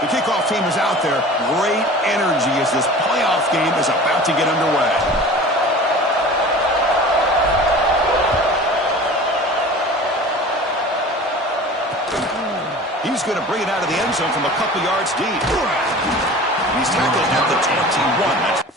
The kickoff team is out there. Great energy as this playoff game is about to get underway. He's going to bring it out of the end zone from a couple yards deep. He's tackled at the 21.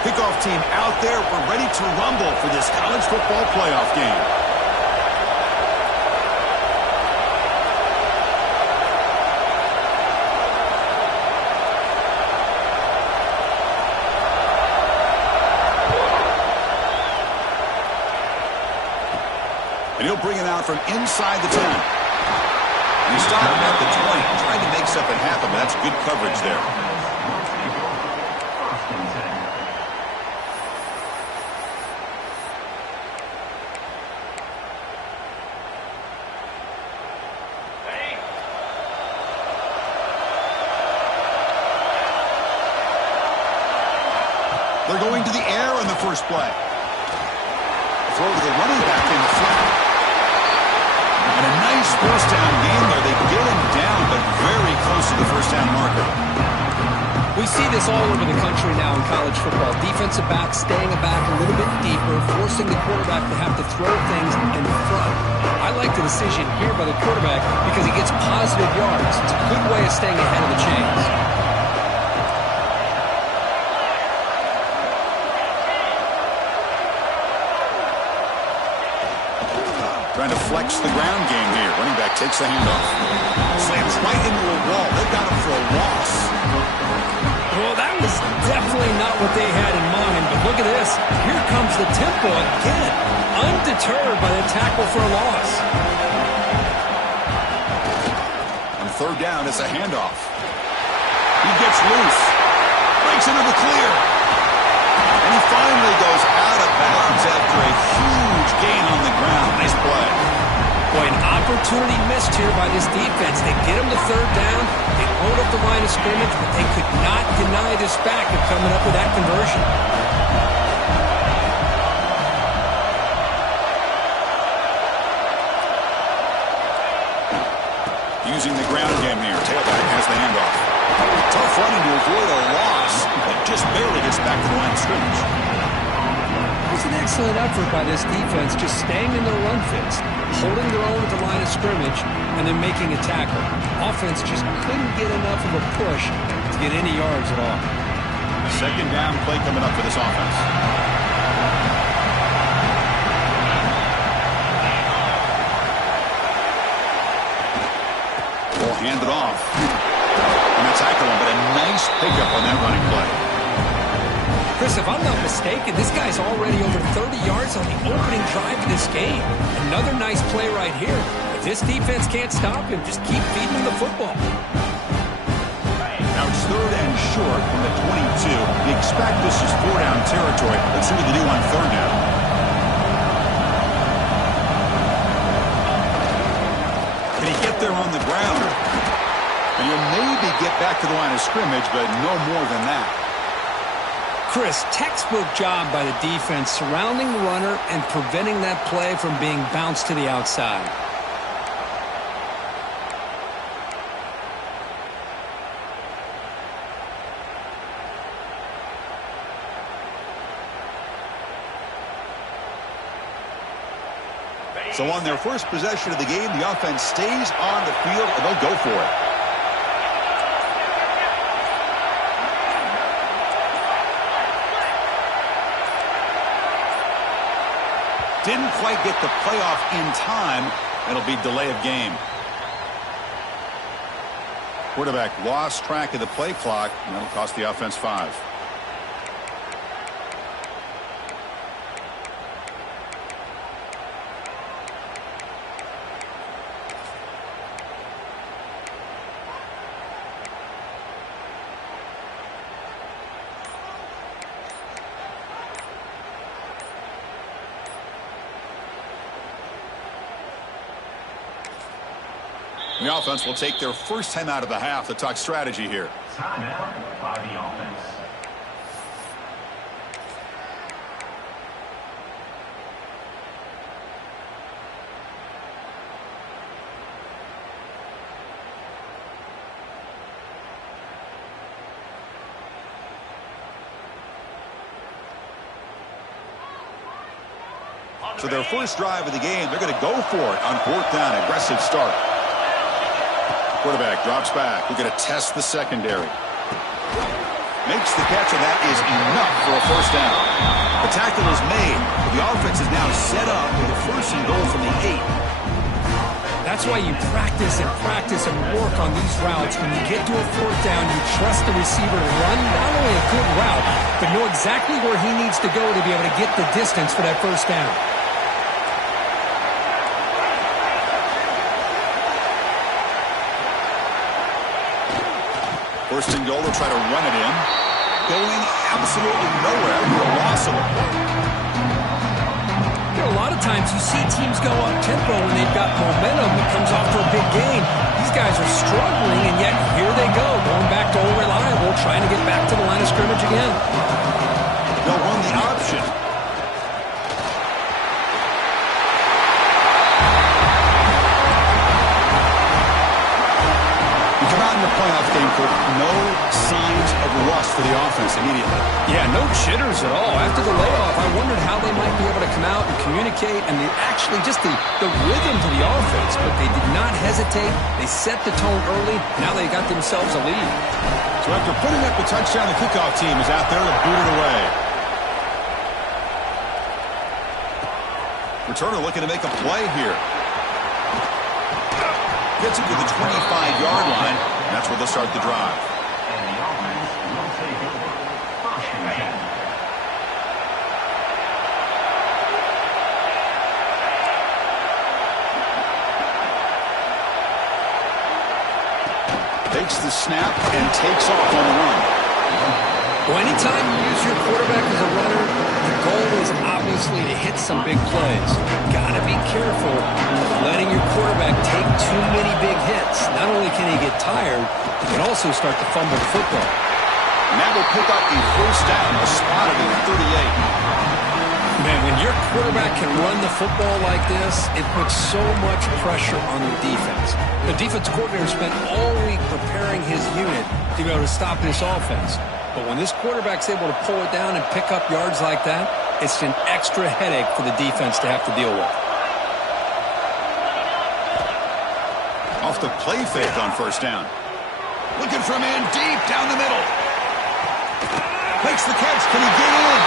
Kickoff team out there. We're ready to rumble for this college football playoff game. And he'll bring it out from inside the 10. And he stopped at the 20, trying to make something happen. That's good coverage there. They're going to the air on the first play. Throw to the running back in the flat. And a nice first down gain there. They get him down, but very close to the first down marker. We see this all over the country now in college football. Defensive backs staying back a little bit deeper, forcing the quarterback to have to throw things in front. I like the decision here by the quarterback because he gets positive yards. It's a good way of staying ahead of the chains. Trying to flex the ground game here. Running back takes the handoff. Slams right into a wall. They've got him for a loss. Well, that was definitely not what they had in mind, but look at this. Here comes the tempo again, undeterred by the tackle for a loss. On third down, it's a handoff. He gets loose. Breaks into the clear. And he finally goes out of bounds after a huge gain on the ground. Nice play. Boy, an opportunity missed here by this defense. They get him to third down. They load up the line of scrimmage, but they could not deny this back of coming up with that conversion. Using the ground game here. Tailback has the handoff. Tough running to avoid a loss, but just barely gets back to the line of scrimmage. It was an excellent effort by this defense, just staying in their run fits, holding their own at the line of scrimmage, and then making a tackle. Offense just couldn't get enough of a push to get any yards at all. Second down play coming up for this offense. Will hand it off. And a tackle him, but a nice pickup on that running play. Chris, if I'm not mistaken, this guy's already over 30 yards on the opening drive of this game. Another nice play right here. If this defense can't stop him, just keep feeding him the football. Now it's third and short from the 22. You expect this is four-down territory. Let's see what they do on third down. Can he get there on the ground? And you'll maybe get back to the line of scrimmage, but no more than that. Chris, textbook job by the defense surrounding the runner and preventing that play from being bounced to the outside. So on their first possession of the game, the offense stays on the field, and they'll go for it. Didn't quite get the playoff in time. It'll be delay of game. Quarterback lost track of the play clock, and that'll cost the offense 5. The offense will take their first time out of the half to talk strategy here. Timeout by the offense. So their first drive of the game, they're going to go for it on fourth down. Aggressive start. Quarterback drops back. We're going to test the secondary. Makes the catch, and that is enough for a first down. The tackle is made. The offense is now set up with a first and goal from the 8. That's why you practice and work on these routes. When you get to a fourth down, you trust the receiver to run not only a good route, but know exactly where he needs to go to be able to get the distance for that first down. First and goal, they'll try to run it in. Going absolutely nowhere. A loss of it. You know, a lot of times you see teams go up-tempo when they've got momentum that comes off for a big gain. These guys are struggling, and yet here they go, going back to old reliable, trying to get back to the line of scrimmage again. The offense immediately. Yeah, no jitters at all. After the layoff, I wondered how they might be able to come out and communicate and actually just the rhythm to the offense. But they did not hesitate. They set the tone early. Now they got themselves a lead. So after putting up the touchdown, the kickoff team is out there to boot it away. Returner looking to make a play here. Gets it to the 25-yard line. And that's where they'll start the drive. And the offense will take over. First and 10. Takes the snap and takes off on the run. Well, anytime you use your quarterback as a runner, the goal is obviously to hit some big plays. Got to be careful of letting your quarterback take too many big hits. Not only can he get tired, he can also start to fumble the football. And that will pick up a first down, a spot at the 38. Man, when your quarterback can run the football like this, it puts so much pressure on the defense. The defense coordinator spent all week preparing his unit to be able to stop this offense. But when this quarterback's able to pull it down and pick up yards like that, it's an extra headache for the defense to have to deal with. Off the play fake on first down. Looking for a man deep down the middle. Makes the catch. Can he get in?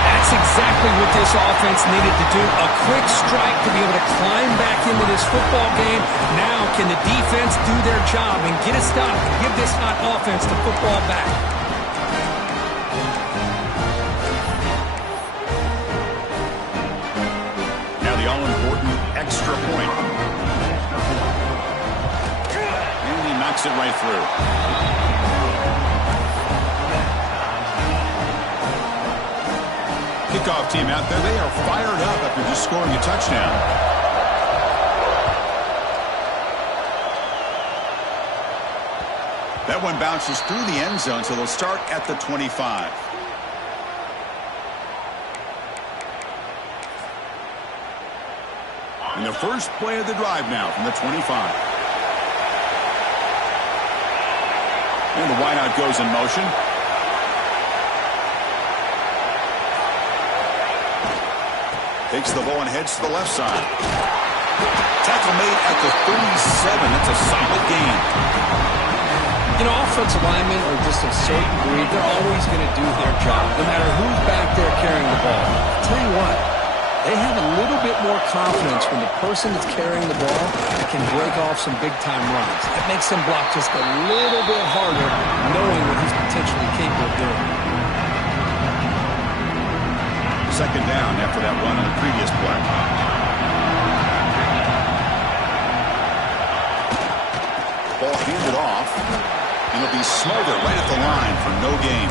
That's exactly what this offense needed to do. A quick strike to be able to climb back into this football game. Now can the defense do their job and get a stop and give this hot offense the football back? Now the all-important extra point. And he knocks it right through. Kickoff team out there, they are fired up after just scoring a touchdown. That one bounces through the end zone, so they'll start at the 25. And the first play of the drive now from the 25. And the wideout goes in motion. Takes the ball and heads to the left side. Tackle made at the 37. That's a solid gain. You know, offensive linemen are just a certain breed. They're always going to do their job, no matter who's back there carrying the ball. I'll tell you what, they have a little bit more confidence when the person that's carrying the ball can break off some big-time runs. That makes them block just a little bit harder, knowing what he's potentially capable of doing. Second down after that run on the previous play. Ball handed off. And it'll be Smolder right at the line for no gain.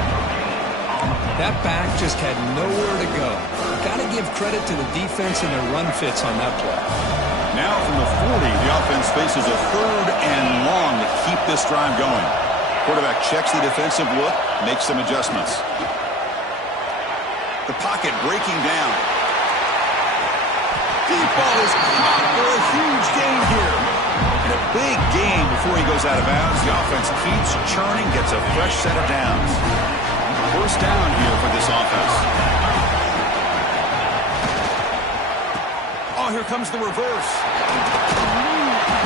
That back just had nowhere to go. Got to give credit to the defense and their run fits on that play. Now from the 40, the offense faces a third and long to keep this drive going. Quarterback checks the defensive look, makes some adjustments. The pocket breaking down. Deep ball is caught for a huge gain here. And a big gain before he goes out of bounds. The offense keeps churning, gets a fresh set of downs. First down here for this offense. Oh, here comes the reverse.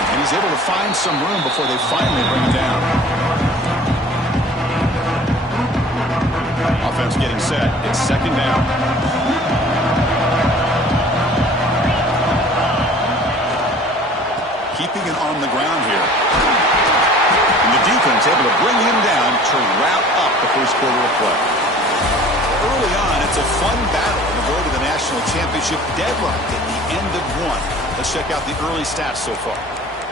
And he's able to find some room before they finally bring him down. Offense getting set. It's second down. Keeping it on the ground here. And the defense able to bring him down to wrap up the first quarter of play. Early on, it's a fun battle on the road to the national championship, deadlocked at the end of one. Let's check out the early stats so far.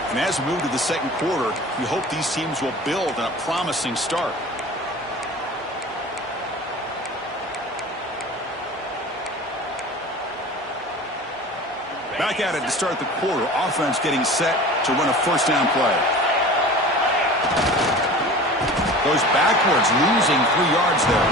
And as we move to the second quarter, we hope these teams will build on a promising start. Back at it to start the quarter. Offense getting set to run a first down play. Goes backwards, losing 3 yards there.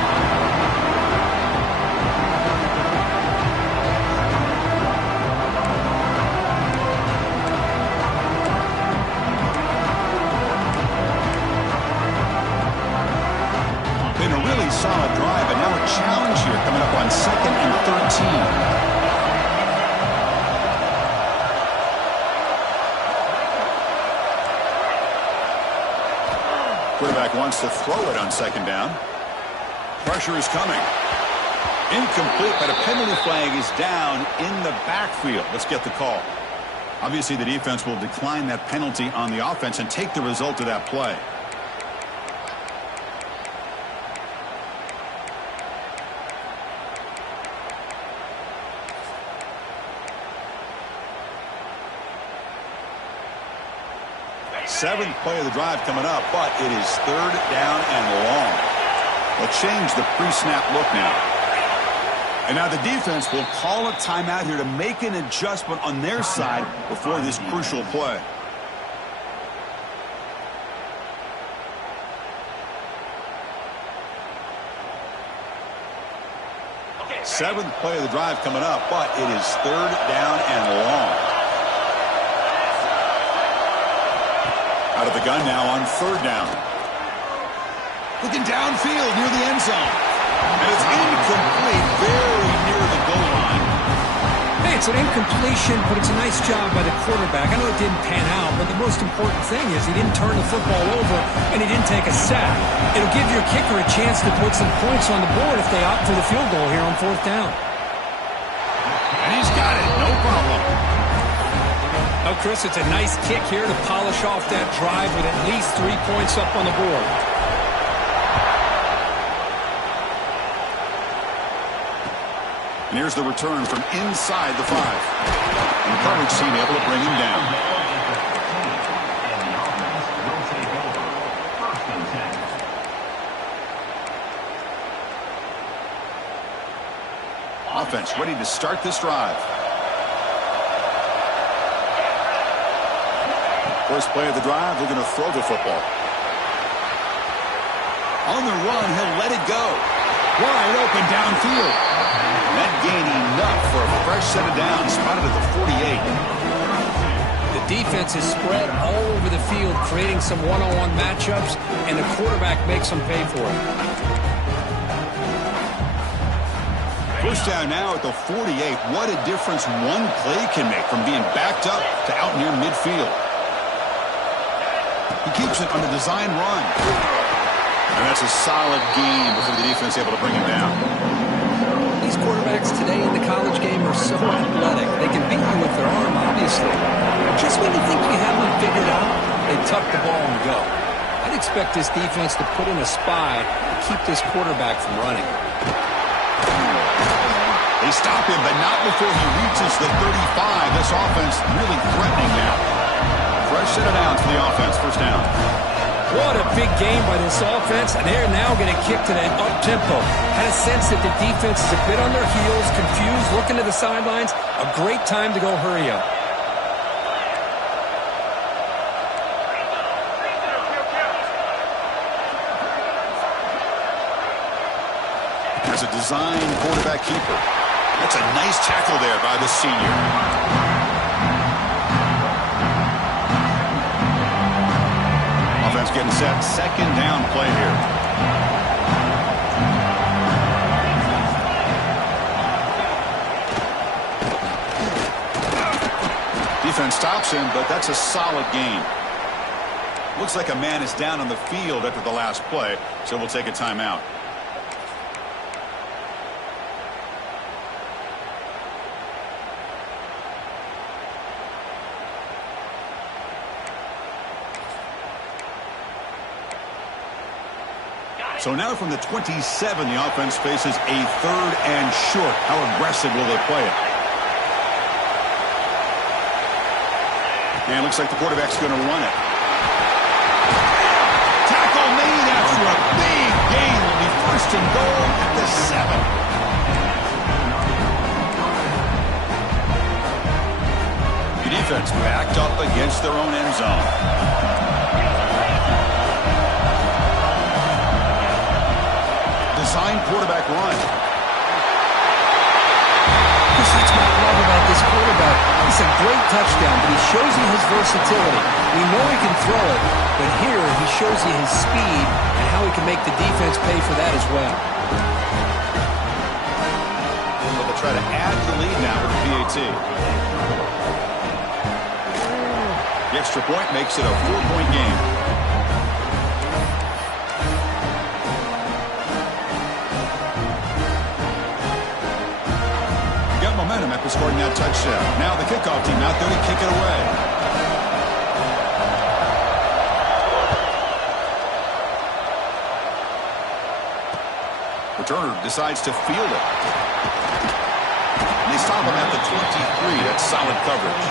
quarterback wants to throw it on second down. Pressure is coming. Incomplete, but a penalty flag is down in the backfield. Let's get the call. Obviously, the defense will decline that penalty on the offense and take the result of that play. Seventh play of the drive coming up, but it is third down and long. They'll change the pre-snap look now. And now the defense will call a timeout here to make an adjustment on their side before this crucial play. Seventh play of the drive coming up, but it is third down and long. Out of the gun now on third down. Looking downfield near the end zone. And it's incomplete, very near the goal line. Hey, it's an incompletion, but it's a nice job by the quarterback. I know it didn't pan out, but the most important thing is he didn't turn the football over and he didn't take a sack. It'll give your kicker a chance to put some points on the board if they opt for the field goal here on fourth down. And he's got it, no problem. Oh, Chris, it's a nice kick here to polish off that drive with at least 3 points up on the board. And here's the return from inside the 5. And the coverage team able to bring him down. Offense ready to start this drive. First play of the drive, they're going to throw the football. On the run, he'll let it go. Wide open downfield. That gain enough for a fresh set of downs, spotted at the 48. The defense is spread all over the field, creating some one-on-one matchups, and the quarterback makes them pay for it. First down now at the 48. What a difference one play can make from being backed up to out near midfield. He keeps it on the design run. And that's a solid gain before the defense is able to bring him down. These quarterbacks today in the college game are so athletic. They can beat you with their arm, obviously. Just when you think you have them figured out, they tuck the ball and go. I'd expect this defense to put in a spy and keep this quarterback from running. They stop him, but not before he reaches the 35. This offense really threatening now. Fresh set of downs for the offense. First down. What a big game by this offense, and they're now going to kick to that up-tempo. Had a sense that the defense is a bit on their heels, confused, looking to the sidelines. A great time to go hurry up. As a design quarterback keeper. That's a nice tackle there by the senior. Offense getting set. Second down play here. Defense stops him, but that's a solid gain. Looks like a man is down on the field after the last play, so we'll take a timeout. So now from the 27, the offense faces a third and short. How aggressive will they play it? And it looks like the quarterback's going to run it. Tackle made after a big gain. Will be first and goal at the 7. The defense backed up against their own end zone. Design quarterback run. That's what I love about this quarterback. It's a great touchdown, but he shows you his versatility. We know he can throw it, but here he shows you his speed and how he can make the defense pay for that as well. So they'll try to add to the lead now with the PAT. The extra point makes it a 4-point game. him after scoring that touchdown. Now the kickoff team out there to kick it away. Returner decides to field it. And they stop him at the 23. That's solid coverage.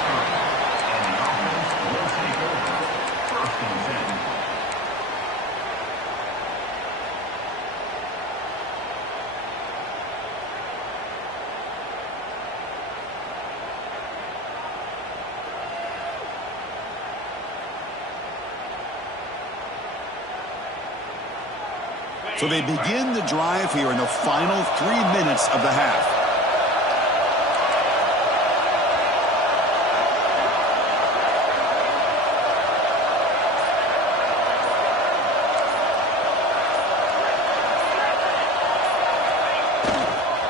So they begin the drive here in the final 3 minutes of the half.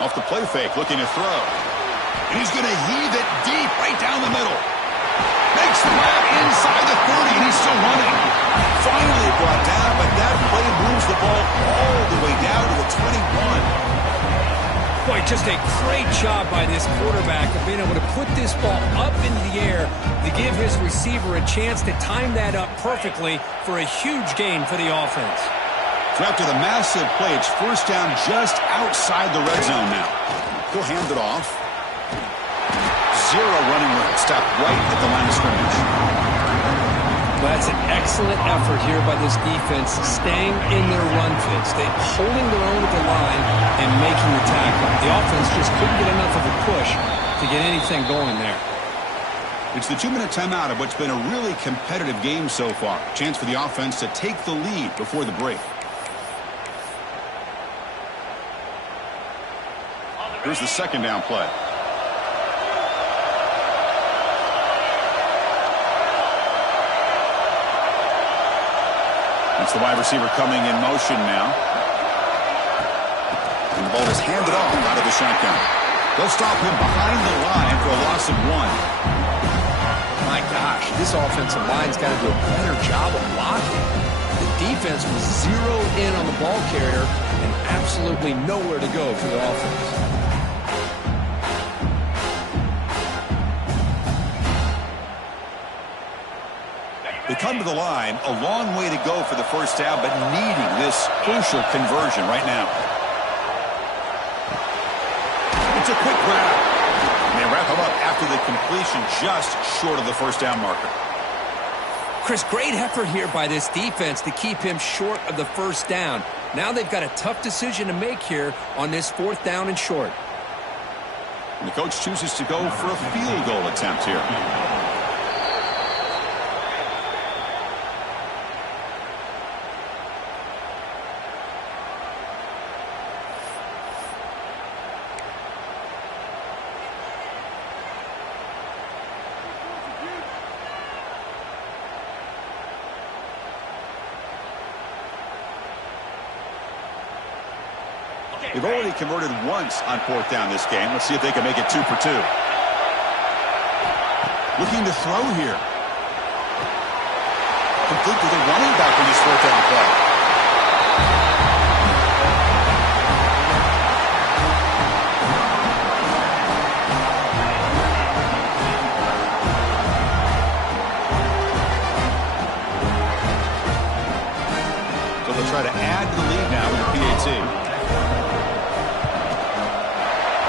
Off the play fake, looking to throw. And he's going to heave it deep right down the middle. Makes the grab inside the 30, and he's still running. Finally brought down, but that play moves the ball all the way down to the 21. Boy, just a great job by this quarterback of being able to put this ball up into the air to give his receiver a chance to time that up perfectly for a huge gain for the offense. So after the massive play, it's first down just outside the red zone now. He'll hand it off. Zero running room. Stop right at the line of scrimmage. Well, that's an excellent effort here by this defense, staying in their run fits. They're holding their own at the line and making the tackle. The offense just couldn't get enough of a push to get anything going there. It's the 2-minute timeout of what's been a really competitive game so far. Chance for the offense to take the lead before the break. Here's the second down play. It's the wide receiver coming in motion now. And the ball is handed off out of the shotgun. They'll stop him behind the line for a loss of 1. My gosh, this offensive line's got to do a better job of blocking. The defense was zeroed in on the ball carrier and absolutely nowhere to go for the offense. They come to the line, a long way to go for the first down, but needing this crucial conversion right now. It's a quick grab. And they wrap him up after the completion just short of the first down marker. Chris, great effort here by this defense to keep him short of the first down. Now they've got a tough decision to make here on this 4th down and short. And the coach chooses to go for a field goal attempt here. They've already converted once on 4th down this game. Let's see if they can make it 2 for 2. Looking to throw here. Complete to the running back in this 4th down play. So they'll try to add to the lead now in the PAT.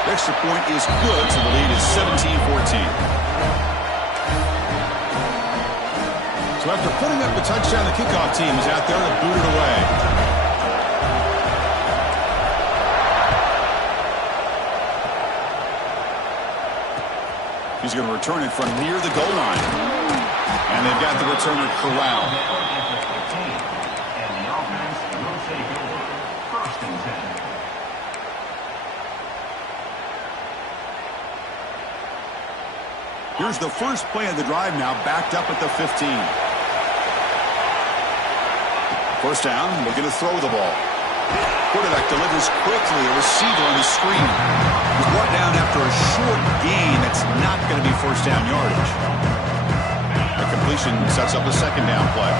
Extra point is good, so the lead is 17-14. So after putting up the touchdown, the kickoff team is out there to boot it away. He's going to return it from near the goal line. And they've got the returner corralled. And the offense will take over. 1st and 10. Here's the first play of the drive now, backed up at the 15. First down, looking to throw the ball. Quarterback delivers quickly, a receiver on the screen. He's brought down after a short gain. That's not going to be first down yardage. The completion sets up a second down play.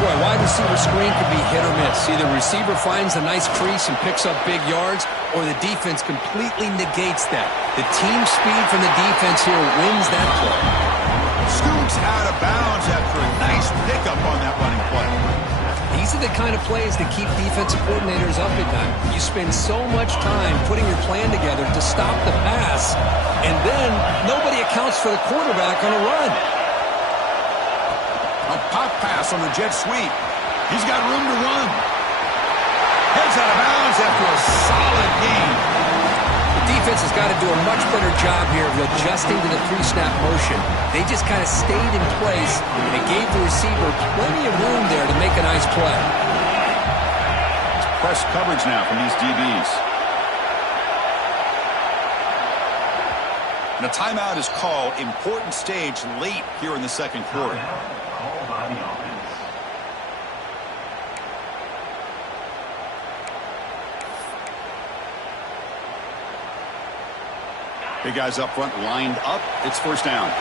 Boy, wide receiver screen can be hit or miss. Either the receiver finds a nice crease and picks up big yards, or the defense completely negates that. The team speed from the defense here wins that play. Scoots out of bounds after a nice pickup on that running play. These are the kind of plays that keep defensive coordinators up at night. You spend so much time putting your plan together to stop the pass, and then nobody accounts for the quarterback on a run. A pop pass on the jet sweep. He's got room to run. Heads out of bounds after a solid gain. The defense has got to do a much better job here of adjusting to the pre-snap motion. They just kind of stayed in place, and it gave the receiver plenty of room there to make a nice play. It's press coverage now from these DBs. And a timeout is called. Important stage late here in the second quarter. Called by the offense. Big guys up front lined up. It's first down.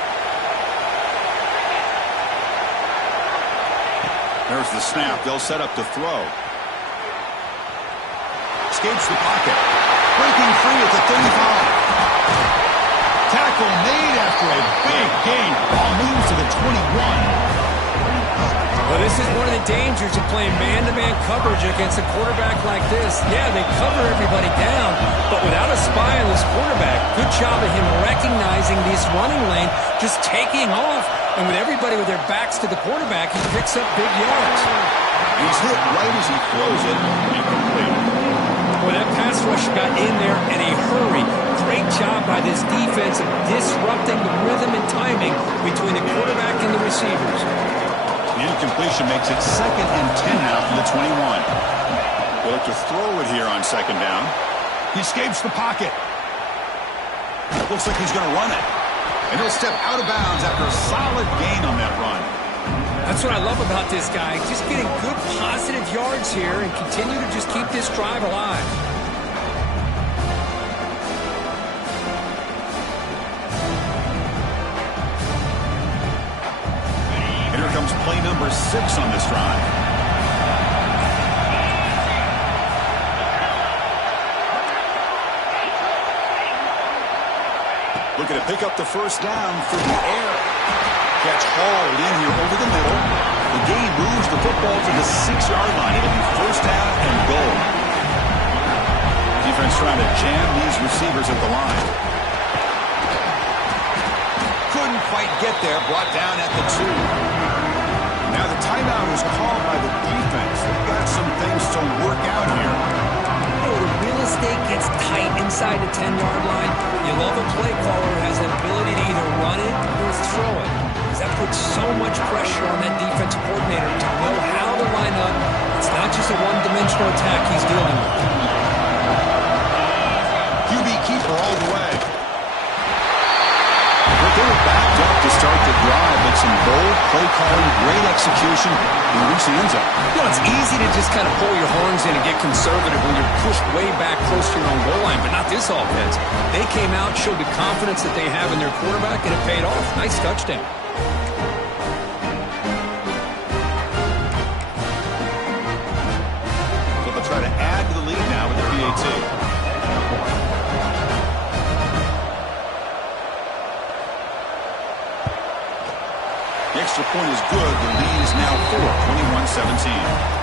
There's the snap. They'll set up to throw. Escapes the pocket. Breaking free at the 35. Tackle made after a big gain. Ball moves to the 21. Well, this is one of the dangers of playing man-to-man coverage against a quarterback like this. Yeah, they cover everybody down, but without a spy on this quarterback, good job of him recognizing this running lane, just taking off, and with everybody with their backs to the quarterback, he picks up big yards. He's hit right as he throws it. Incomplete. Well, that pass rush got in there in a hurry. Great job by this defense of disrupting the rhythm and timing between the quarterback and the receivers. The incompletion makes it 2nd and 10 now from the 21. They'll look to throw it here on second down. He escapes the pocket. Looks like he's going to run it. And he'll step out of bounds after a solid gain on that run. That's what I love about this guy. Just getting good positive yards here and continue to just keep this drive alive. Here comes play number 6 on this drive. Looking to pick up the first down through the air. Catch hauled in here over the middle. The gain moves the football to the 6-yard line. It'll be first down and goal. Defense trying to jam these receivers at the line. Couldn't quite get there. Brought down at the 2. Now the timeout is called by the defense. They've got some things to work out here. Oh, the real estate gets tight inside the 10-yard line. You love a play caller who has an ability to either run it or throw it. Because that puts so much pressure on that defensive coordinator to know how to line up. It's not just a one-dimensional attack he's dealing with. QB keeper all the way. They were backed up to start the drive, but some bold play calling, great execution, and reach the end zone. You know, it's easy to just kind of pull your horns in and get conservative when you're pushed way back close to your own goal line, but not this offense. They came out, showed the confidence that they have in their quarterback, and it paid off. Nice touchdown. So they'll try to add to the lead now with the PAT. The extra point is good. The lead is now 4, 21-17.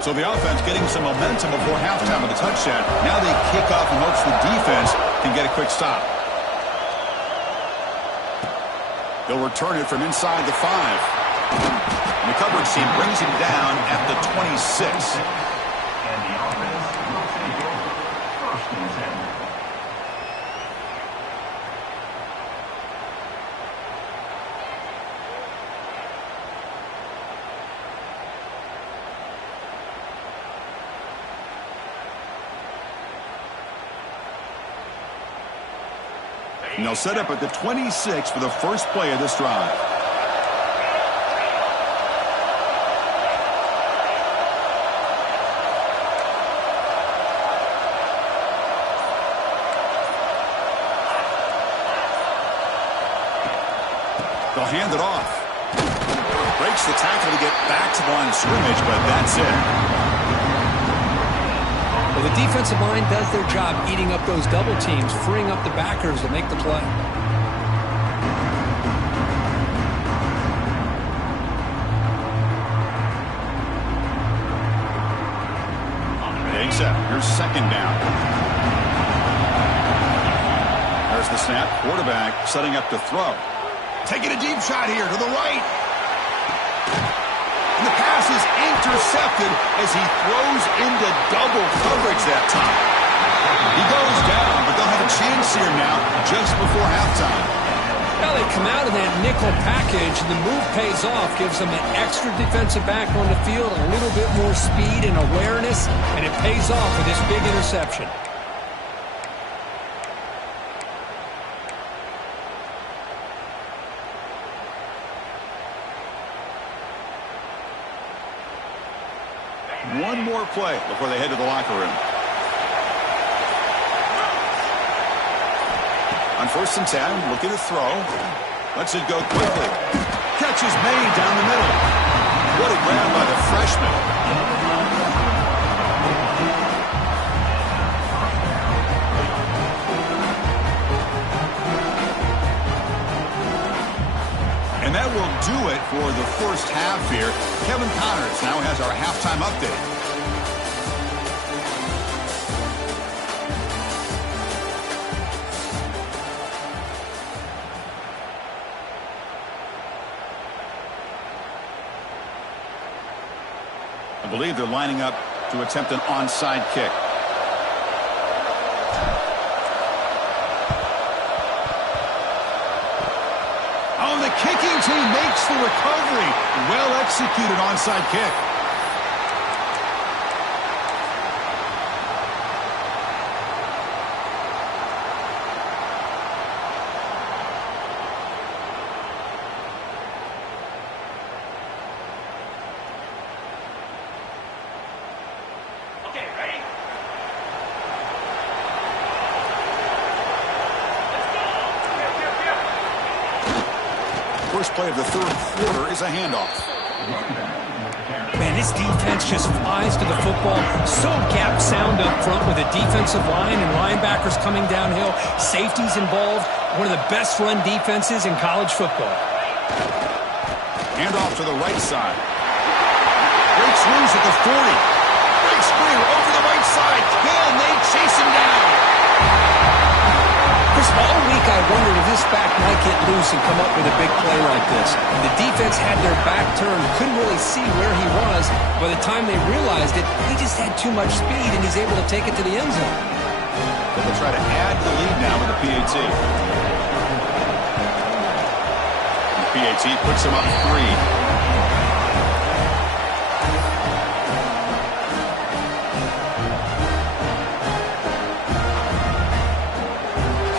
So the offense getting some momentum before halftime with a touchdown. Now they kick off in hopes the defense can get a quick stop. They'll return it from inside the 5. And the coverage team brings him down at the 26. And the offense will take over. First and 10. And they'll set up at the 26 for the first play of this drive. They'll hand it off. Breaks the tackle to get back to the line of scrimmage, but that's it. Well, the defensive line does their job eating up those double teams, freeing up the backers to make the play. Here's second down. There's the snap. Quarterback setting up to throw. Taking a deep shot here to the right. And the pass is intercepted as he throws into double coverage that time. He goes down, but they'll have a chance here now just before halftime. Well, they come out of that nickel package, and the move pays off, gives them an extra defensive back on the field, a little bit more speed and awareness, and it pays off with this big interception. One more play before they head to the locker room. On 1st and 10, looking to throw. Lets it go quickly. Catch is made down the middle. What a grab by the freshman. And that will do it for the first half here. Kevin Connors now has our halftime update. I believe they're lining up to attempt an onside kick. Oh, the kicking team makes the recovery. Well executed onside kick. First play of the third quarter is a handoff. Man, this defense just flies to the football. So gap sound up front with a defensive line and linebackers coming downhill. Safeties involved. One of the best run defenses in college football. Handoff to the right side. Breaks loose at the 40. Breaks free over the right side. Can they chase him down? All week I wondered if this back might get loose and come up with a big play like this. The defense had their back turned, couldn't really see where he was. By the time they realized it, he just had too much speed, and he's able to take it to the end zone. They'll try to add the lead now with the PAT. The PAT puts him up 3.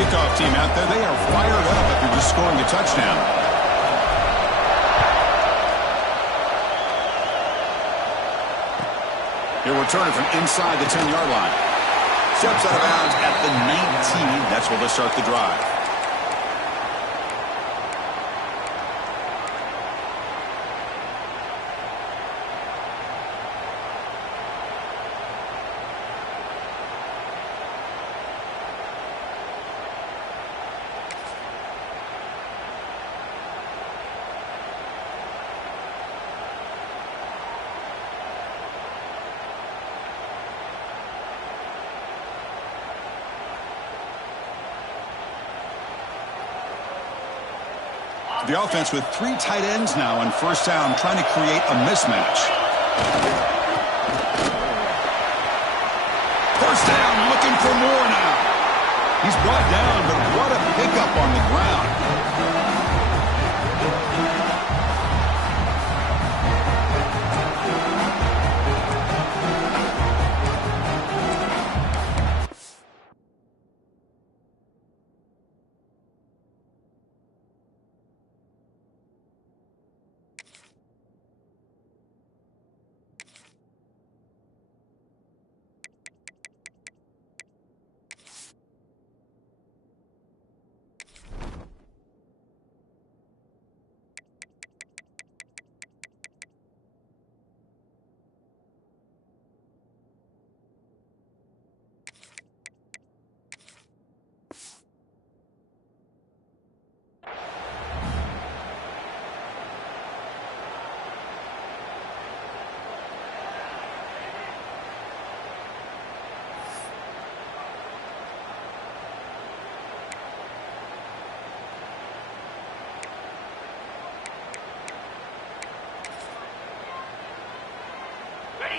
Kickoff team out there, they are fired up after just scoring a touchdown. He'll return it from inside the 10-yard line. Steps out of bounds at the 19. That's where they'll start the drive. The offense with 3 tight ends now on first down, trying to create a mismatch. First down, looking for more now. He's brought down, but what a pickup on the ground.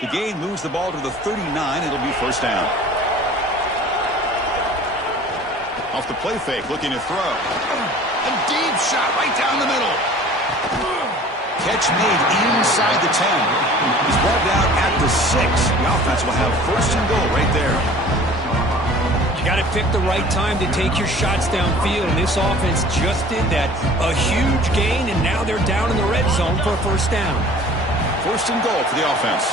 The gain moves the ball to the 39. It'll be first down. Off the play fake, looking to throw. A deep shot right down the middle. Catch made inside the 10. He's brought down at the 6. The offense will have first and goal right there. You got to pick the right time to take your shots downfield, and this offense just did that. A huge gain, and now they're down in the red zone for a first down. First and goal for the offense.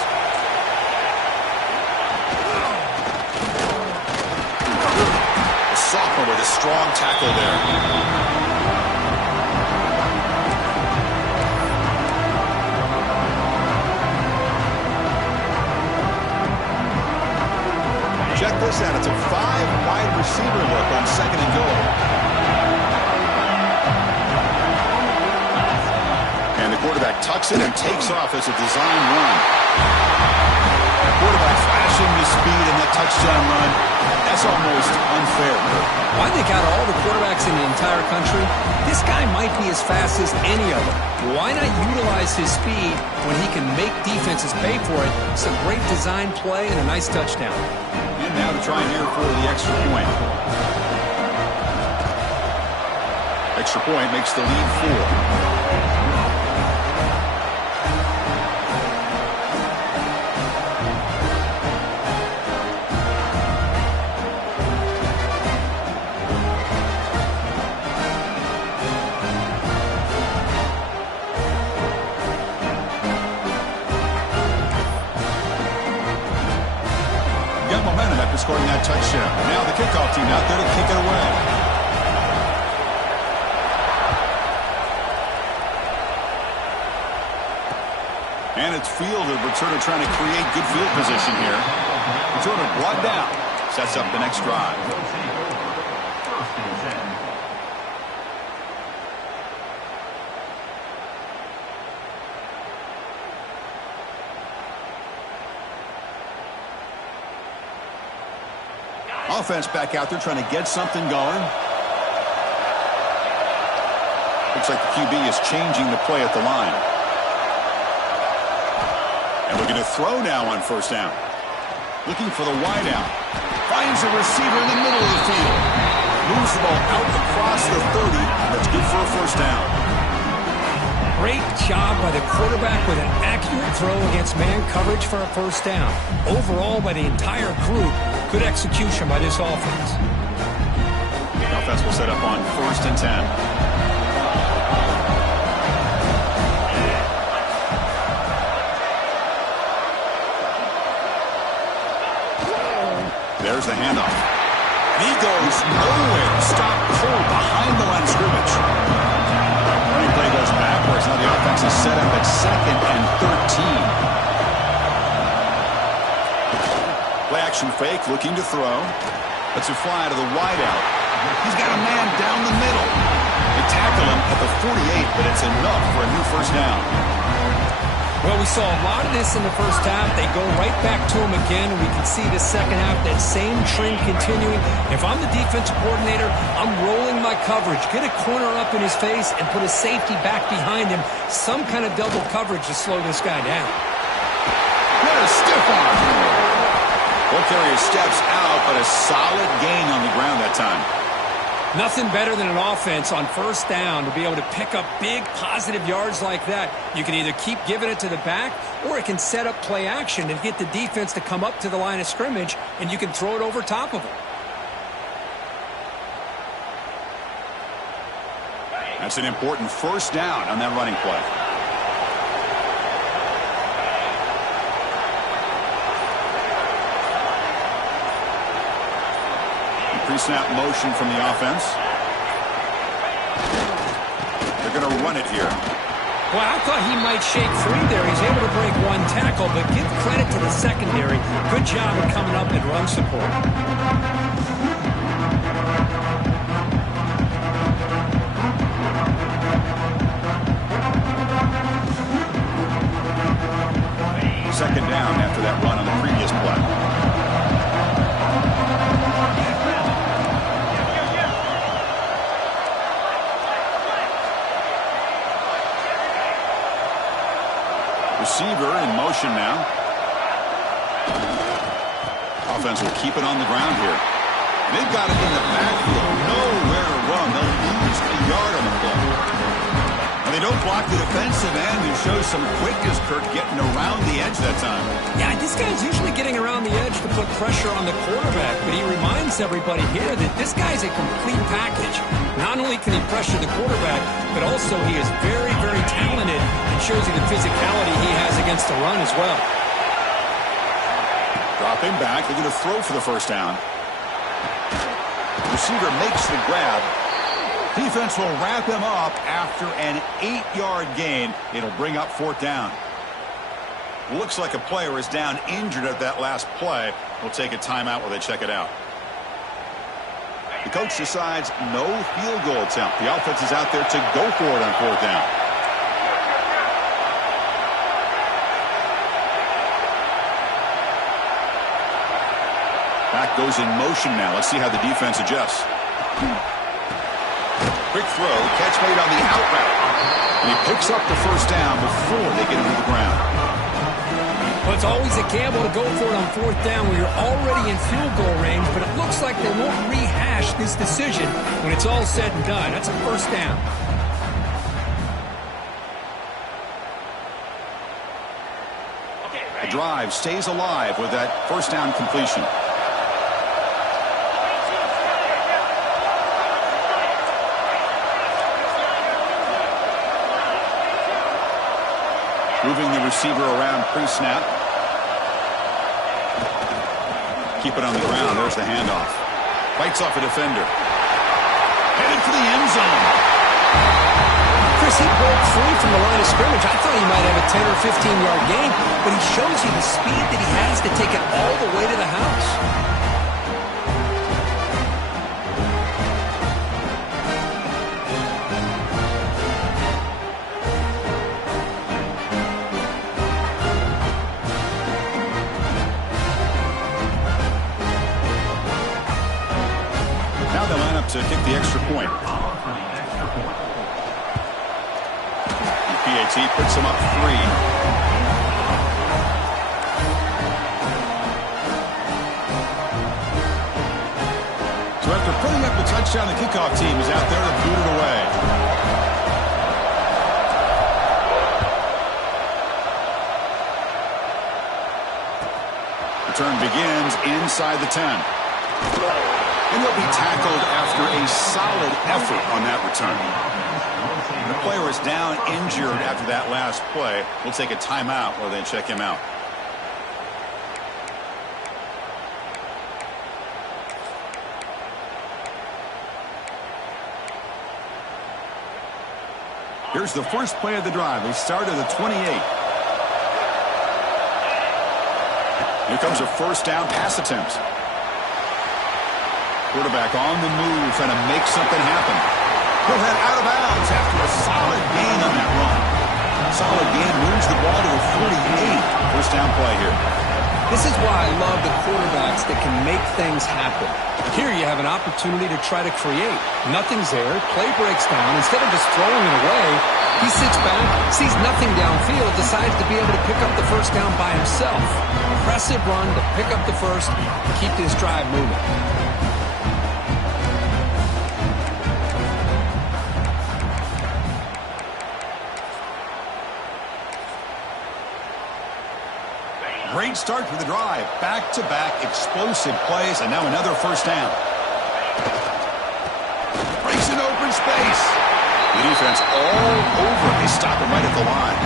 The sophomore with a strong tackle there. Check this out. It's a 5-wide receiver look on second and goal. And the quarterback tucks it and takes off as a design run. The quarterback flashing his speed in that touchdown run. That's almost unfair. Why they got all the quarterbacks in the entire country? This guy might be as fast as any of them. Why not utilize his speed when he can make defenses pay for it? It's a great design play and a nice touchdown. And now to try here for the extra point. Extra point makes the lead 4. Scoring that touchdown. Now the kickoff team out there to kick it away. And it's fielded. Returner trying to create good field position here. Returner brought down. Sets up the next drive. Offense back out there trying to get something going. Looks like the QB is changing the play at the line. And we're going to throw now on first down. Looking for the wideout. Finds a receiver in the middle of the field. Moves the ball out across the 30. That's good for a first down. Great job by the quarterback with an accurate throw against man coverage for a first down. Overall, by the entire group, good execution by this offense. The offense will set up on first and 10. There's the handoff. And he goes nowhere. Stop cold behind the line of scrimmage. Running play goes backwards. Now the offense is set up at 2nd and 13. Play action fake, looking to throw. Lets it fly to the wideout. He's got a man down the middle. They tackle him at the 48, but it's enough for a new first down. Well, we saw a lot of this in the first half. They go right back to him again, and we can see the second half, that same trend continuing. If I'm the defensive coordinator, I'm rolling my coverage. Get a corner up in his face and put a safety back behind him. Some kind of double coverage to slow this guy down. What a stiff arm. Ball carrier steps out, but a solid gain on the ground that time. Nothing better than an offense on first down to be able to pick up big positive yards like that. You can either keep giving it to the back, or it can set up play action and get the defense to come up to the line of scrimmage, and you can throw it over top of them. That's an important first down on that running play. Pre-snap motion from the offense. They're going to run it here. Well, I thought he might shake free there. He's able to break one tackle, but give credit to the secondary. Good job of coming up and run support. Second down after that run on the previous play. Receiver in motion now. offense will keep it on the ground here. They've got it in the backfield. Nowhere to run. They'll lose a yard on the play. And they don't block the defensive end, who shows some quickness, Kirk, getting around the edge that time. Yeah, this guy's usually getting around the edge to put pressure on the quarterback, but he reminds everybody here that this guy's a complete package. Not only can he pressure the quarterback, but also he is very, very talented and shows you the physicality he has against the run as well. Dropping back, they're going to throw for the first down. Receiver makes the grab. Defense will wrap him up after an 8-yard gain. It'll bring up fourth down. Looks like a player is down injured at that last play. We'll take a timeout while they check it out. The coach decides no field goal attempt. The offense is out there to go for it on fourth down. Back goes in motion now. Let's see how the defense adjusts. Quick throw, catch made on the out route. And he picks up the first down before they get him to the ground. Well, it's always a gamble to go for it on fourth down when you're already in field goal range, but it looks like they won't rehash this decision when it's all said and done. That's a first down. The drive stays alive with that first down completion. Moving the receiver around pre-snap. Keep it on the ground. There's the handoff. Fights off a defender. Headed for the end zone. Chris, he broke free from the line of scrimmage. I thought he might have a 10 or 15-yard gain, but he shows you the speed that he has to take it all the way to the house. To kick the extra point. PAT puts him up 3. So after putting up the touchdown, the kickoff team is out there to boot it away. Return begins inside the 10. And he'll be tackled after a solid effort on that return. The player is down injured after that last play. We'll take a timeout while they check him out. Here's the first play of the drive. They start at the 28. Here comes a first down pass attempt. Quarterback on the move, trying to make something happen. He'll head out of bounds after a solid gain on that run. Solid gain moves the ball to the 48. First down play here. This is why I love the quarterbacks that can make things happen. Here you have an opportunity to try to create. Nothing's there. Play breaks down. Instead of just throwing it away, he sits back, sees nothing downfield, decides to be able to pick up the first down by himself. Impressive run to pick up the first and keep this drive moving. Great start for the drive. Back-to-back explosive plays, and now another first down. Breaks an open space. The defense all over. They stop him right at the line.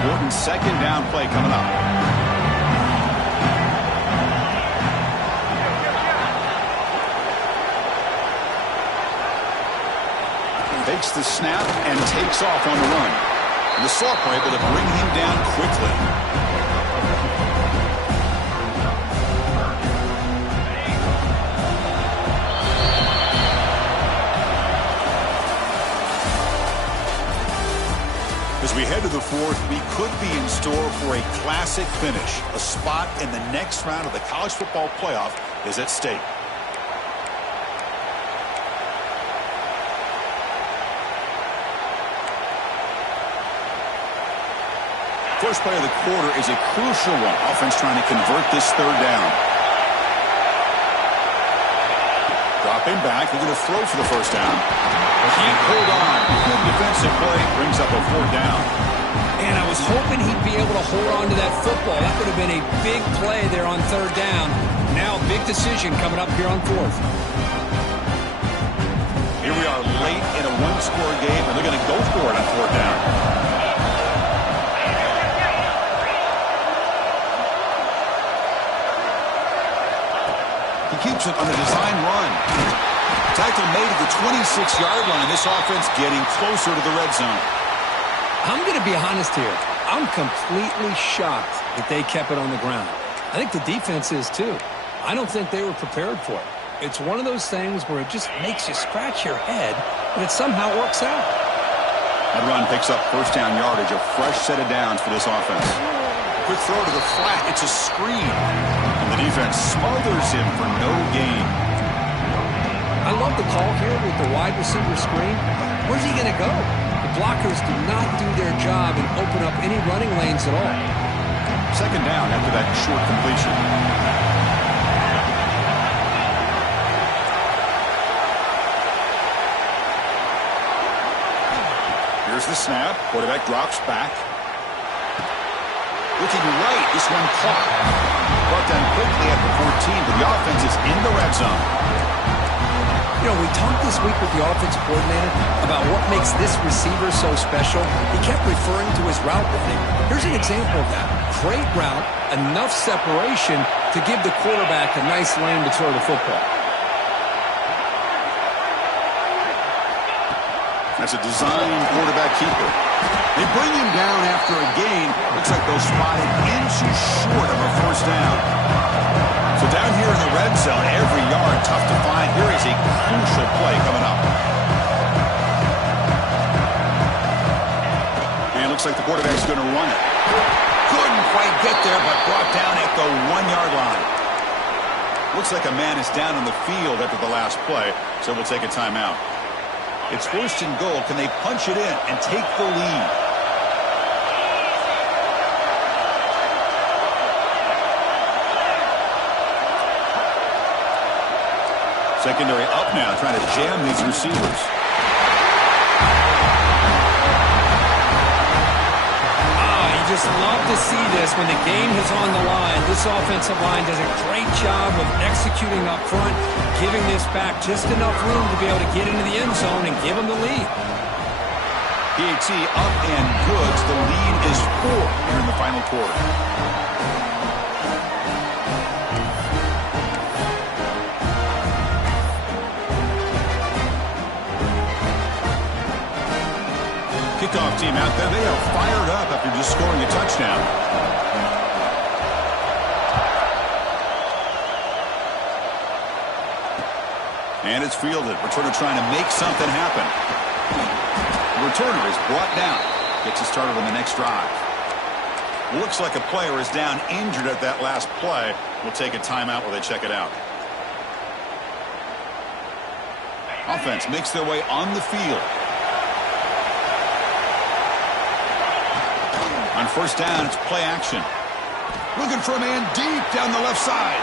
Important second down play coming up. Takes the snap and takes off on the run. And the Salk were able to bring him down quickly. As we head to the fourth, we could be in store for a classic finish. A spot in the next round of the college football playoff is at stake. First play of the quarter is a crucial one. Offense trying to convert this third down. Dropping back. They're going to throw for the first down. Keep hold on. Good defensive play. Brings up a fourth down. And I was hoping he'd be able to hold on to that football. That would have been a big play there on third down. Now a big decision coming up here on fourth. Here we are late in a one-score game, and they're going to go for it on fourth down. He keeps it on the design run. Tackle made at the 26-yard line. This offense getting closer to the red zone. I'm going to be honest here. I'm completely shocked that they kept it on the ground. I think the defense is too. I don't think they were prepared for it. It's one of those things where it just makes you scratch your head, but it somehow works out. That run picks up first down yardage, a fresh set of downs for this offense. Quick throw to the flat. It's a screen. And the defense smothers him for no gain. I love the call here with the wide receiver screen. Where's he going to go? The blockers do not do their job and open up any running lanes at all. Second down after that short completion. Here's the snap. Quarterback drops back. Looking right. This one caught. Brought down quickly at the 14, but the offense is in the red zone. You know, we talked this week with the offensive coordinator about what makes this receiver so special. He kept referring to his route running. Here's an example of that. Great route, enough separation to give the quarterback a nice lane to throw the football. That's a design quarterback keeper. They bring him down after a gain. Looks like they'll spot it inches short of a first down. So down here in the red zone, every yard tough to find. Here is a crucial play coming up. And it looks like the quarterback's going to run it. Couldn't quite get there, but brought down at the 1-yard line. Looks like a man is down on the field after the last play, so we'll take a timeout. It's first and goal. Can they punch it in and take the lead? Secondary up now, trying to jam these receivers. You just love to see this when the game is on the line. This offensive line does a great job of executing up front, giving this back just enough room to be able to get into the end zone and give them the lead. PAT up and good. The lead is 4 here in the final quarter. Kickoff team out there. They are fired up after just scoring a touchdown. And it's fielded. Returner trying to make something happen. The returner is brought down. Gets us started on the next drive. Looks like a player is down injured at that last play. We'll take a timeout while they check it out. Offense makes their way on the field. On first down, it's play action. Looking for a man deep down the left side.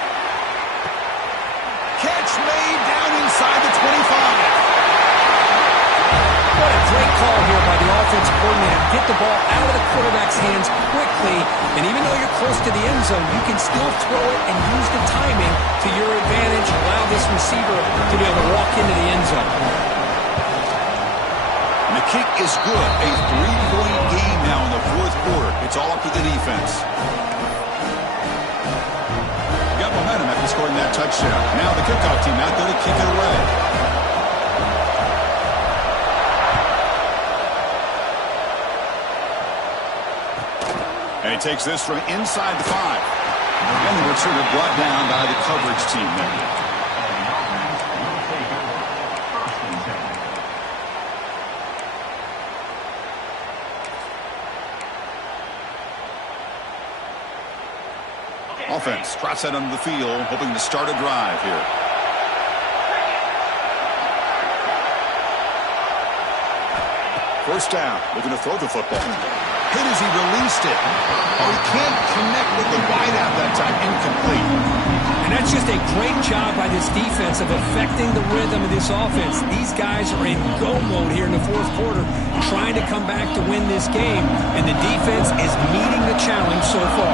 Catch made down inside the 25. What a great call here by the offensive coordinator. Get the ball out of the quarterback's hands quickly, and even though you're close to the end zone, you can still throw it and use the timing to your advantage. Allow this receiver to be able to walk into the end zone. And the kick is good. A 3-point game now in the fourth quarter. It's all up to the defense. Got momentum after scoring that touchdown. Now the kickoff team out there to kick it away. And he takes this from inside the 5. And the returner brought down by the coverage team there. Offense trots out onto the field, hoping to start a drive here. First down, looking to throw the football. Hit as he released it. Oh, he can't connect with the wideout that time. Incomplete. And that's just a great job by this defense of affecting the rhythm of this offense. These guys are in go mode here in the fourth quarter, trying to come back to win this game, and the defense is meeting the challenge so far.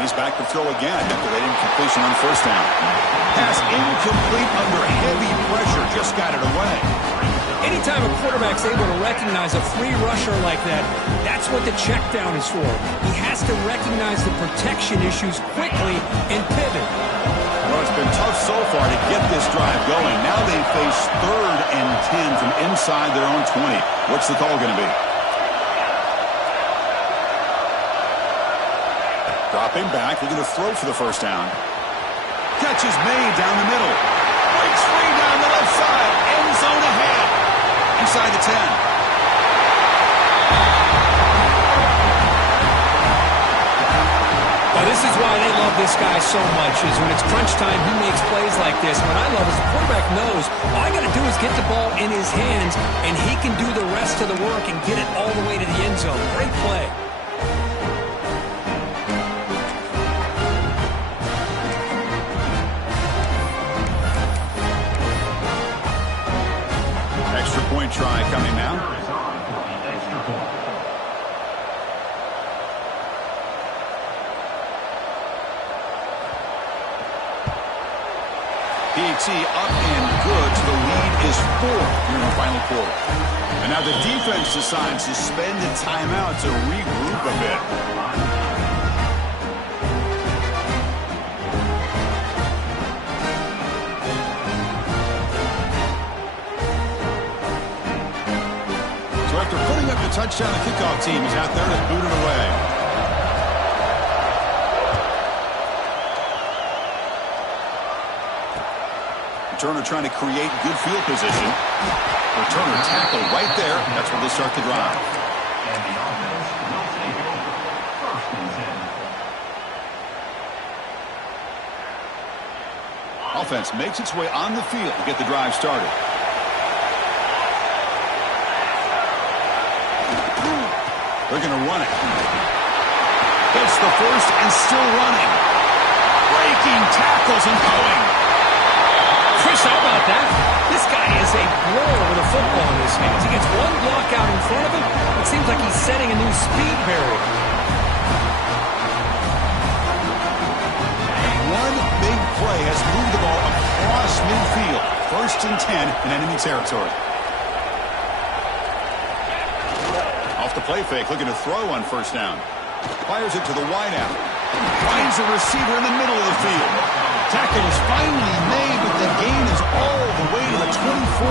He's back to throw again after that incompletion on first down. Pass incomplete under heavy pressure. Just got it away. Anytime a quarterback's able to recognize a free rusher like that, that's what the check down is for. He has to recognize the protection issues quickly and pivot. Well, it's been tough so far to get this drive going. Now they face 3rd and 10 from inside their own 20. What's the call going to be? Dropping back, looking to throw for the first down. Catch is made down the middle. Breaks free down the left side. End zone ahead. Inside the 10. Well, this is why they love this guy so much, is when it's crunch time, he makes plays like this. What I love is the quarterback knows all I got to do is get the ball in his hands, and he can do the rest of the work and get it all the way to the end zone. Great play. Extra point try coming now. PAT up and good. The lead is 4 here in the final quarter. And now the defense decides to spend a timeout to regroup a bit. After putting up the touchdown, the kickoff team is out there to boot it away. Returner trying to create good field position. Returner tackle right there. That's where they start the drive. And the offense will take over. 1st and 10. Offense makes its way on the field to get the drive started. They're going to run it. Hits the first and still running. Breaking tackles and going. Chris, how about that? This guy is a blower with a football in his hands. He gets one block out in front of him. It seems like he's setting a new speed barrier. One big play has moved the ball across midfield. 1st and 10 in enemy territory. Off the play fake, looking to throw on first down. Fires it to the wideout. Finds a receiver in the middle of the field. Tackle is finally made, but the gain is all the way to the 24.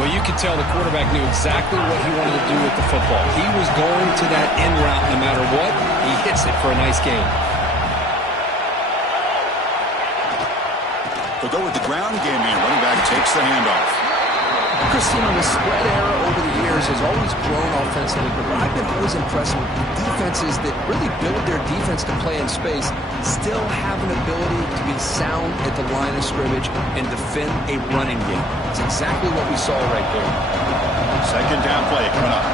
Well, you could tell the quarterback knew exactly what he wanted to do with the football. He was going to that end route no matter what. He hits it for a nice gain. They'll go with the ground game here. Running back takes the handoff. Christine, the spread era over the years has always grown offensively, but what I've been always impressed with defenses that really build their defense to play in space still have an ability to be sound at the line of scrimmage and defend a running game. It's exactly what we saw right there. 2nd down play coming up.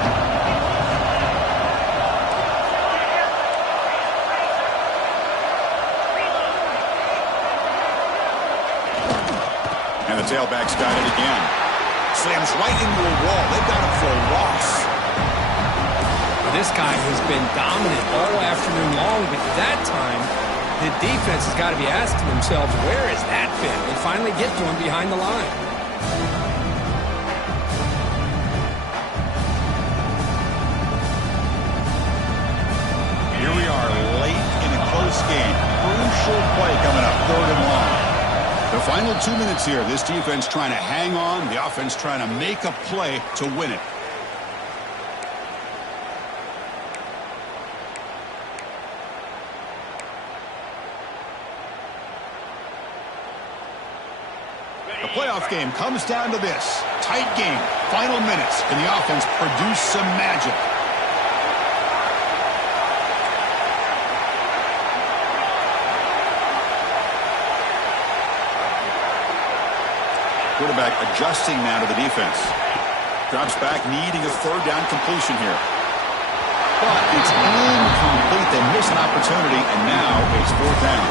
And the tailback's got it again. Slams right into a wall. They've got him for a loss. This guy has been dominant all afternoon long, but that time, the defense has got to be asking themselves, where has that been? They finally get to him behind the line. Here we are late in a close game. Crucial play coming up, 3rd and long. The final 2 minutes here. This defense trying to hang on. The offense trying to make a play to win it. The playoff game comes down to this. Tight game. Final minutes. Can the offense produce some magic? adjusting now to the defense. Drops back, needing a third down completion here. But it's incomplete. They miss an opportunity, and now it's fourth down.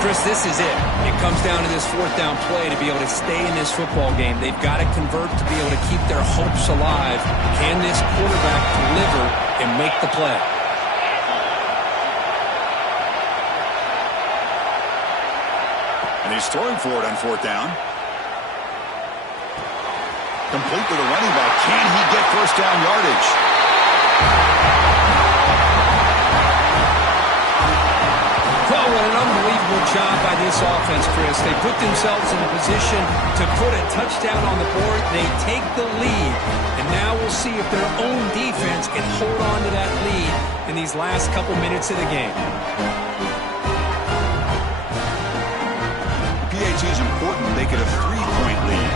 Chris, this is it. It comes down to this fourth down play to be able to stay in this football game. They've got to convert to be able to keep their hopes alive. Can this quarterback deliver and make the play? And he's throwing for it on fourth down. Complete with a running back. Can he get first down yardage? Well, what an unbelievable job by this offense, Chris. They put themselves in a position to put a touchdown on the board. They take the lead, and now we'll see if their own defense can hold on to that lead in these last couple minutes of the game. PAT is important to make it a 3-point lead.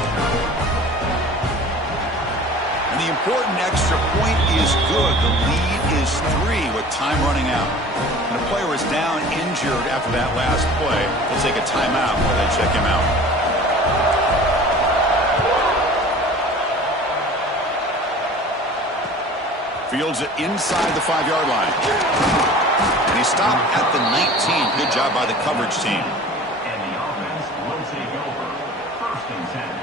And the important extra point is good. The lead is 3 with time running out. And a player is down injured after that last play. They'll take a timeout while they check him out. Fields it inside the 5-yard line. And he stopped at the 19. Good job by the coverage team. And the offense will take over. First and 10.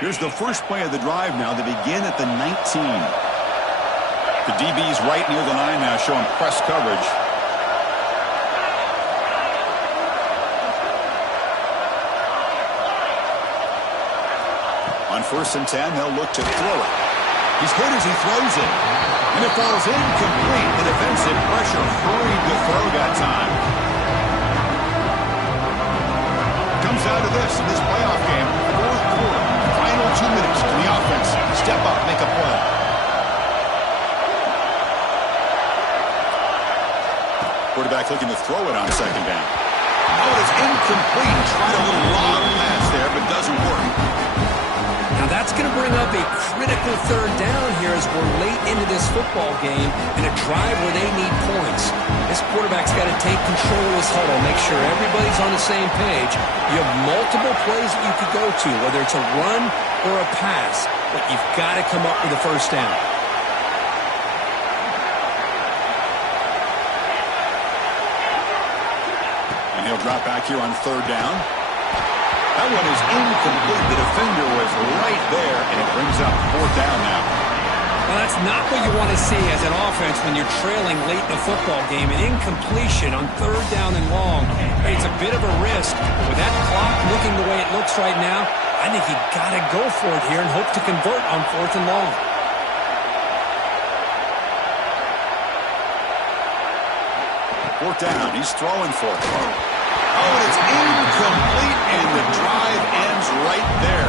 Here's the first play of the drive now. They begin at the 19. The DB's right near the line now, showing press coverage. On first and 10, they'll look to throw it. He's hit as he throws it. And it falls incomplete. The defensive pressure hurried the throw that time. Comes down to this in this playoff game. Fourth quarter. Final 2 minutes. Can the offense step up, make a play? Quarterback looking to throw it on second down. Oh, it is incomplete. Tried a little lob pass there, but doesn't work. Now that's going to bring up a critical third down here as we're late into this football game in a drive where they need points. This quarterback's got to take control of his huddle, make sure everybody's on the same page. You have multiple plays that you could go to, whether it's a run or a pass, but you've got to come up with a first down. And he'll drop back here on third down. That one is incomplete. The defender was right there, and it brings up fourth down now. Well, that's not what you want to see as an offense when you're trailing late in the football game. An incompletion on third down and long. Hey, it's a bit of a risk. But with that clock looking the way it looks right now, I think you've got to go for it here and hope to convert on fourth and long. Fourth down. He's throwing for it. Oh, it's incomplete, and the drive ends right there.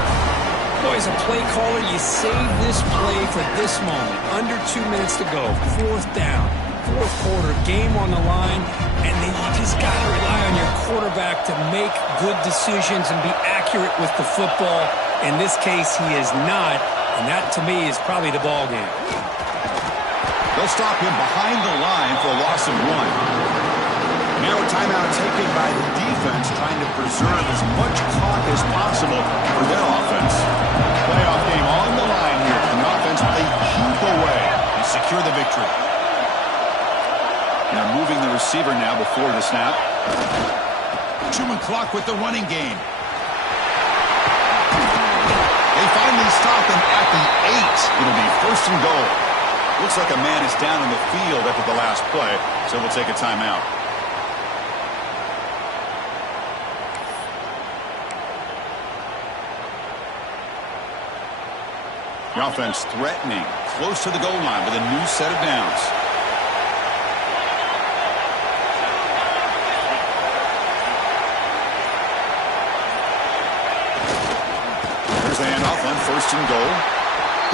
Boy, as a play caller, you save this play for this moment. Under 2 minutes to go. Fourth down. Fourth quarter. Game on the line. And then you just got to rely on your quarterback to make good decisions and be accurate with the football. In this case, he is not. And that, to me, is probably the ball game. They'll stop him behind the line for a loss of 1. Now a timeout taken by the defense, trying to preserve as much clock as possible for their offense. Playoff game on the line here. Can the offense play keep away and secure the victory? Now moving the receiver now before the snap. Chewing clock with the running game. They finally stop him at the 8. It'll be first and goal. Looks like a man is down in the field after the last play, so we'll take a timeout. The offense threatening, close to the goal line with a new set of downs. There's the handoff on first and goal.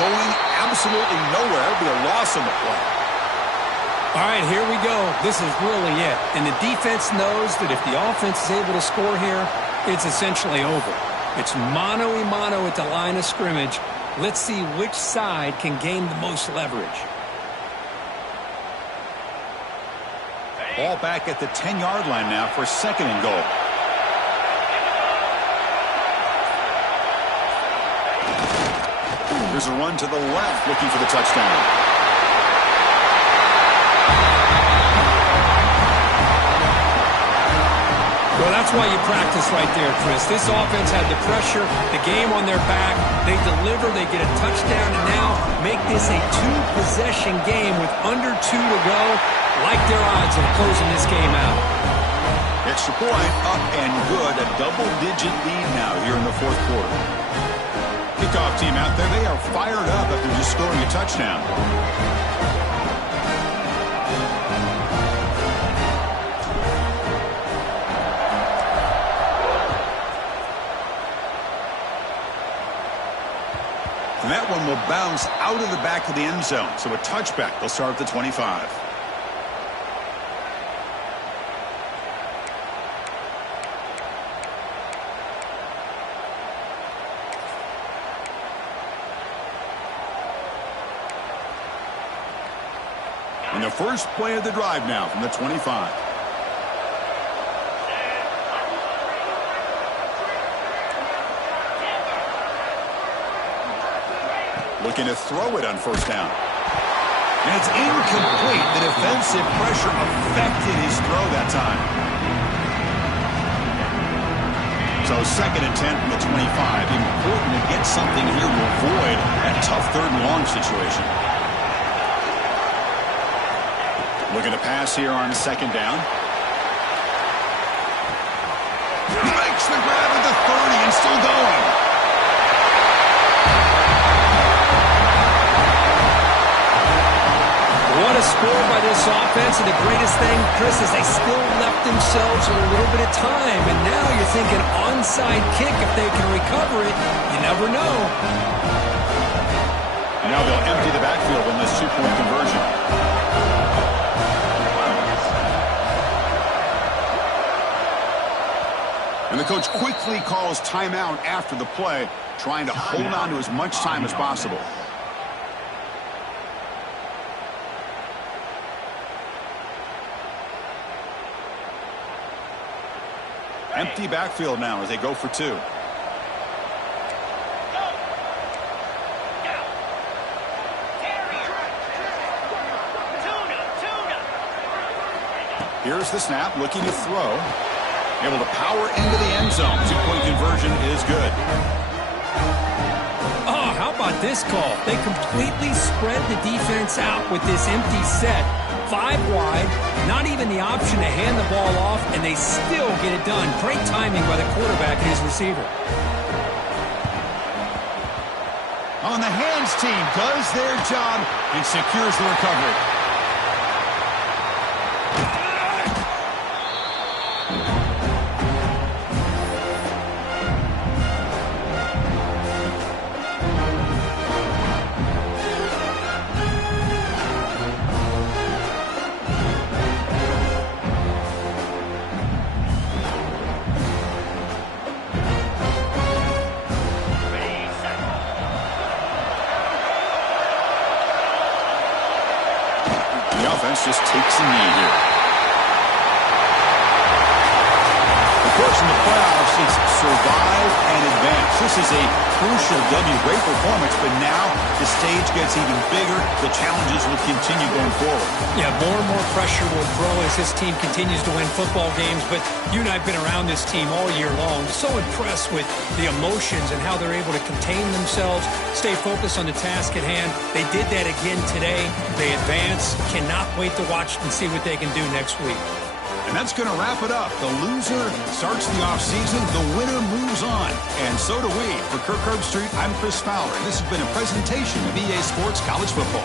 Going absolutely nowhere, be a loss on the play. All right, here we go. This is really it. And the defense knows that if the offense is able to score here, it's essentially over. It's mano-a-mano at the line of scrimmage. Let's see which side can gain the most leverage. Ball back at the 10-yard line now for 2nd and goal. Here's a run to the left, looking for the touchdown. Well, that's why you practice right there, Chris. This offense had the pressure, the game on their back. They deliver, they get a touchdown, and now make this a 2-possession game with under 2 to go. Like their odds of closing this game out. Extra point, up and good. A double-digit lead now here in the 4th quarter. Kickoff team out there, they are fired up after just scoring a touchdown. And that one will bounce out of the back of the end zone. So a touchback. They'll start at the 25. And the first play of the drive now from the 25. Looking to throw it on 1st down. And it's incomplete. The defensive pressure affected his throw that time. So 2nd and 10 from the 25. Important to get something here to avoid that tough 3rd and long situation. Looking to pass here on 2nd down. Makes the grab at the 30 and still going. What a score by this offense, and the greatest thing, Chris, is they still left themselves with a little bit of time, and now you're thinking onside kick if they can recover it. You never know. Now they'll empty the backfield in this 2-point conversion. And the coach quickly calls timeout after the play, trying to hold on to as much time as possible. Empty backfield now as they go for 2. Here's the snap, looking to throw. Able to power into the end zone. 2-point conversion is good. Oh, how about this call? They completely spread the defense out with this empty set. 5 wide, not even the option to hand the ball off, and they still get it done. Great timing by the quarterback and his receiver. On the hands team does their job and secures the recovery. Just takes a knee here. Of course, in the playoffs, it's survive and advance. This is a crucial W. Great performance, but now the stage gets even bigger. The challenges will continue going forward. Yeah, more and more pressure will grow as this team continues to win football games, but you and I have been around this team all year long. So impressed with the emotions and how they're able to contain themselves, stay focused on the task at hand. They did that again today. They advance. Cannot wait to watch and see what they can do next week. And that's going to wrap it up. The loser starts the offseason. The winner moves on. And so do we. For Kirk Herbstreit, I'm Chris Fowler. And this has been a presentation of EA Sports College Football.